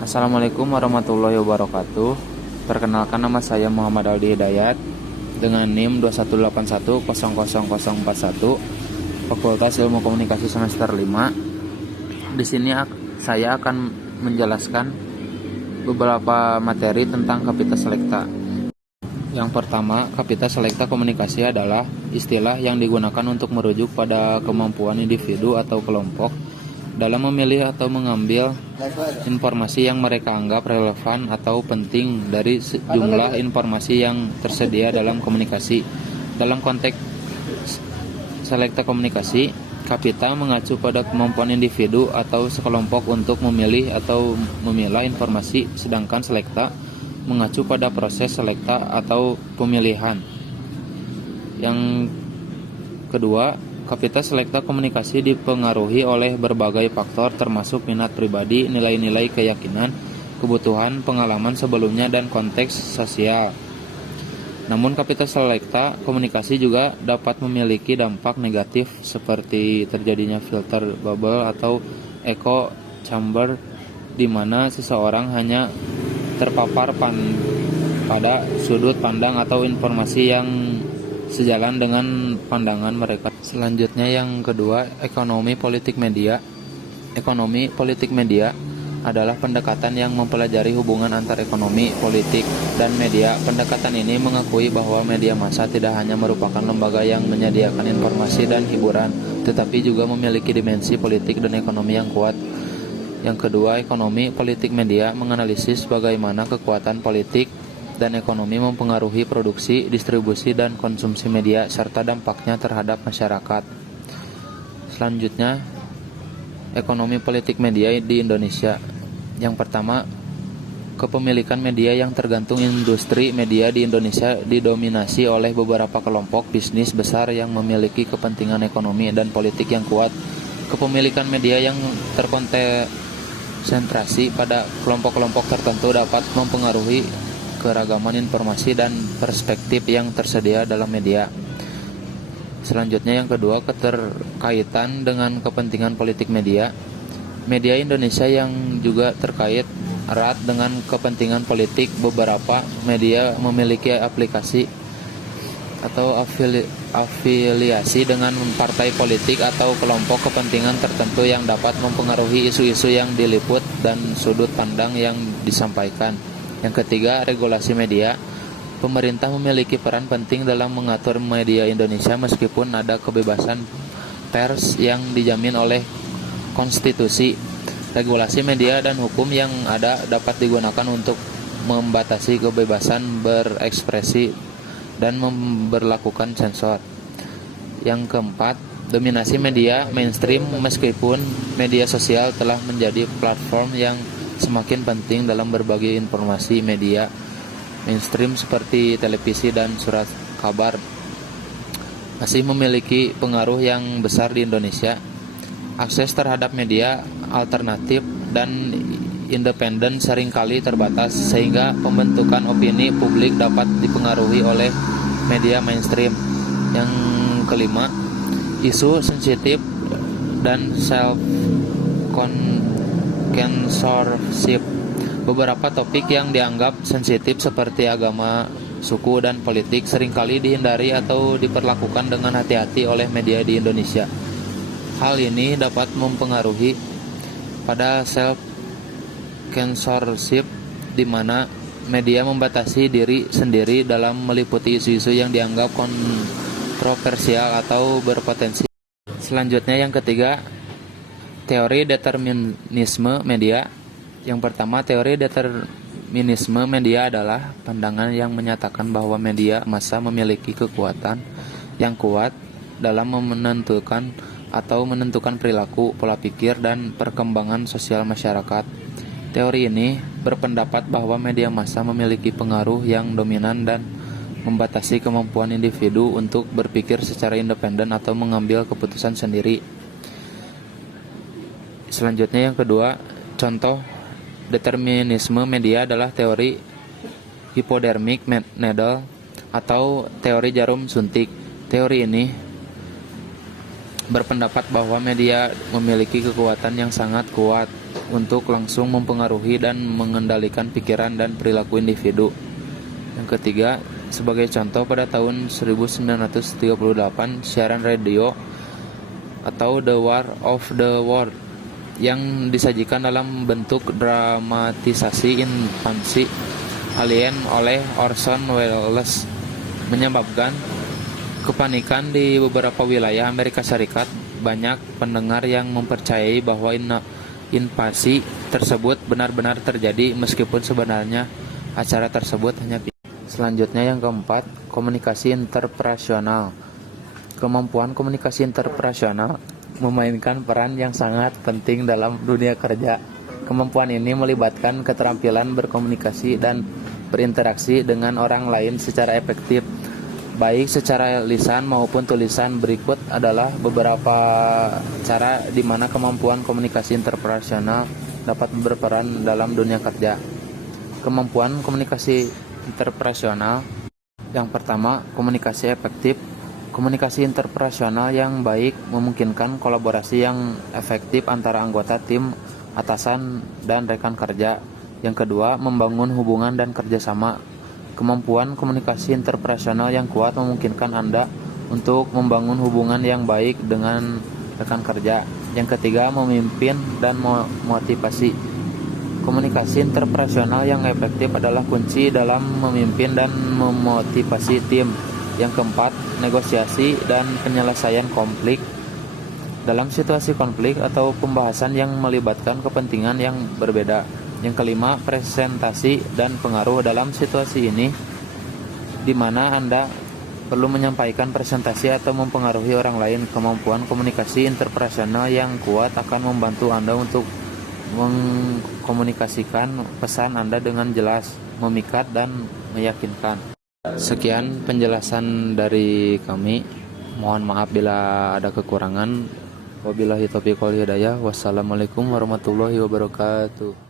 Assalamualaikum warahmatullahi wabarakatuh. Perkenalkan, nama saya Muhammad Aldi Hidayat dengan NIM 2181000041, Fakultas Ilmu Komunikasi semester 5. Di sini saya akan menjelaskan beberapa materi tentang Kapita Selekta. Yang pertama, Kapita Selekta komunikasi adalah istilah yang digunakan untuk merujuk pada kemampuan individu atau kelompok dalam memilih atau mengambil informasi yang mereka anggap relevan atau penting dari sejumlah informasi yang tersedia dalam komunikasi. Dalam konteks selekta komunikasi, Kapita mengacu pada kemampuan individu atau sekelompok untuk memilih atau memilah informasi, sedangkan selekta mengacu pada proses selekta atau pemilihan. Yang kedua, Kapita Selekta komunikasi dipengaruhi oleh berbagai faktor termasuk minat pribadi, nilai-nilai keyakinan, kebutuhan, pengalaman sebelumnya, dan konteks sosial. Namun Kapita Selekta komunikasi juga dapat memiliki dampak negatif seperti terjadinya filter bubble atau echo chamber, di mana seseorang hanya terpapar pada sudut pandang atau informasi yang sejalan dengan pandangan mereka. Selanjutnya yang kedua, ekonomi politik media. Ekonomi politik media adalah pendekatan yang mempelajari hubungan antar ekonomi, politik, dan media. Pendekatan ini mengakui bahwa media massa tidak hanya merupakan lembaga yang menyediakan informasi dan hiburan, tetapi juga memiliki dimensi politik dan ekonomi yang kuat. Yang kedua, ekonomi politik media menganalisis bagaimana kekuatan politik dan ekonomi mempengaruhi produksi, distribusi, dan konsumsi media, serta dampaknya terhadap masyarakat. Selanjutnya, ekonomi politik media di Indonesia. Yang pertama, kepemilikan media yang tergantung. Industri media di Indonesia didominasi oleh beberapa kelompok bisnis besar yang memiliki kepentingan ekonomi dan politik yang kuat. Kepemilikan media yang terkonsentrasi pada kelompok-kelompok tertentu dapat mempengaruhi keragaman informasi dan perspektif yang tersedia dalam media. Selanjutnya yang kedua, keterkaitan dengan kepentingan politik media. Media Indonesia yang juga terkait erat dengan kepentingan politik. Beberapa media memiliki aplikasi atau afiliasi dengan partai politik atau kelompok kepentingan tertentu yang dapat mempengaruhi isu-isu yang diliput dan sudut pandang yang disampaikan. Yang ketiga, regulasi media. Pemerintah memiliki peran penting dalam mengatur media Indonesia meskipun ada kebebasan pers yang dijamin oleh konstitusi. Regulasi media dan hukum yang ada dapat digunakan untuk membatasi kebebasan berekspresi dan memberlakukan sensor. Yang keempat, dominasi media mainstream. Meskipun media sosial telah menjadi platform yang semakin penting dalam berbagi informasi, media mainstream seperti televisi dan surat kabar masih memiliki pengaruh yang besar di Indonesia. Akses terhadap media alternatif dan independen seringkali terbatas, sehingga pembentukan opini publik dapat dipengaruhi oleh media mainstream. Yang kelima, isu sensitif dan censorship. Beberapa topik yang dianggap sensitif seperti agama, suku, dan politik seringkali dihindari atau diperlakukan dengan hati-hati oleh media di Indonesia. Hal ini dapat mempengaruhi pada self-censorship, di mana media membatasi diri sendiri dalam meliputi isu-isu yang dianggap kontroversial atau berpotensi. Selanjutnya yang ketiga, teori determinisme media. Yang pertama, teori determinisme media adalah pandangan yang menyatakan bahwa media massa memiliki kekuatan yang kuat dalam menentukan perilaku, pola pikir, dan perkembangan sosial masyarakat. Teori ini berpendapat bahwa media massa memiliki pengaruh yang dominan dan membatasi kemampuan individu untuk berpikir secara independen atau mengambil keputusan sendiri. Selanjutnya yang kedua, contoh determinisme media adalah teori hypodermic needle atau teori jarum suntik. Teori ini berpendapat bahwa media memiliki kekuatan yang sangat kuat untuk langsung mempengaruhi dan mengendalikan pikiran dan perilaku individu. Yang ketiga, sebagai contoh pada tahun 1938, siaran radio atau The War of the World yang disajikan dalam bentuk dramatisasi invasi alien oleh Orson Welles menyebabkan kepanikan di beberapa wilayah Amerika Serikat. Banyak pendengar yang mempercayai bahwa invasi tersebut benar-benar terjadi meskipun sebenarnya acara tersebut hanya. Selanjutnya yang keempat, komunikasi interpersonal. Kemampuan komunikasi interpersonal memainkan peran yang sangat penting dalam dunia kerja. Kemampuan ini melibatkan keterampilan berkomunikasi dan berinteraksi dengan orang lain secara efektif, baik secara lisan maupun tulisan. Berikut adalah beberapa cara di mana kemampuan komunikasi interpersonal dapat berperan dalam dunia kerja. Kemampuan komunikasi interpersonal. Yang pertama, komunikasi efektif. Komunikasi interpersonal yang baik memungkinkan kolaborasi yang efektif antara anggota tim, atasan, dan rekan kerja. Yang kedua, membangun hubungan dan kerjasama. Kemampuan komunikasi interpersonal yang kuat memungkinkan Anda untuk membangun hubungan yang baik dengan rekan kerja. Yang ketiga, memimpin dan motivasi. Komunikasi interpersonal yang efektif adalah kunci dalam memimpin dan memotivasi tim. Yang keempat, negosiasi dan penyelesaian konflik. Dalam situasi konflik atau pembahasan yang melibatkan kepentingan yang berbeda. Yang kelima, presentasi dan pengaruh. Dalam situasi ini, di mana Anda perlu menyampaikan presentasi atau mempengaruhi orang lain, kemampuan komunikasi interpersonal yang kuat akan membantu Anda untuk mengkomunikasikan pesan Anda dengan jelas, memikat, dan meyakinkan. Sekian penjelasan dari kami. Mohon maaf bila ada kekurangan. Wabillahi taufiq wal hidayah. Wassalamualaikum warahmatullahi wabarakatuh.